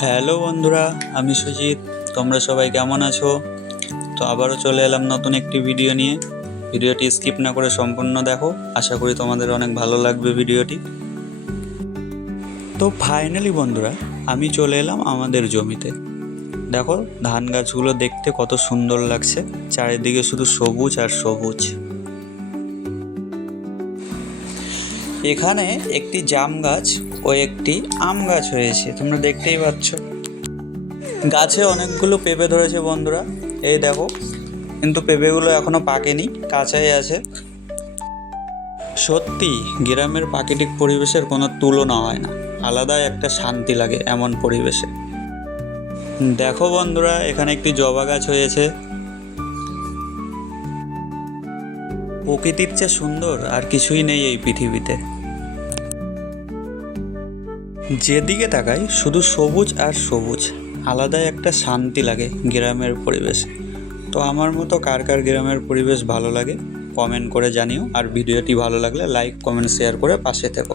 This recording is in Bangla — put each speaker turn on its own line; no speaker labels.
হ্যালো বন্ধুরা, আমি সুজিত। তোমরা সবাই কেমন আছো? তো আবারও চলে এলাম নতুন একটি ভিডিও নিয়ে। ভিডিওটি স্কিপ না করে সম্পূর্ণ দেখো। আশা করি তোমাদের অনেক ভালো লাগবে ভিডিওটি। তো ফাইনালি বন্ধুরা, আমি চলে এলাম আমাদের জমিতে। দেখো, ধান গাছগুলো দেখতে কত সুন্দর লাগছে। চারিদিকে শুধু সবুজ আর সবুজ। এখানে একটি জাম গাছ ও একটি আম গাছ হয়েছে তোমরা দেখতেই পাচ্ছ। গাছে অনেকগুলো পেঁপে ধরেছে বন্ধুরা, এই দেখো, কিন্তু পেঁপেগুলো এখনও পাকেনি, কাঁচাই আছে। সত্যি, গ্রামের প্রাকৃতিক পরিবেশের কোনো তুলনা হয় না আলাদাই একটা শান্তি লাগে এমন পরিবেশে। দেখো বন্ধুরা, এখানে একটি জবা গাছ হয়েছে। প্রকৃতির চেয়ে সুন্দর আর কিছুই নেই এই পৃথিবীতে। যেদিকে তাকাই, শুধু সবুজ আর সবুজ। আলাদাই একটা শান্তি লাগে গ্রামের পরিবেশে। তো আমার মতো কার কার গ্রামের পরিবেশ ভালো লাগে কমেন্ট করে জানিও। আর ভিডিওটি ভালো লাগলে লাইক কমেন্ট শেয়ার করে পাশে থেকো।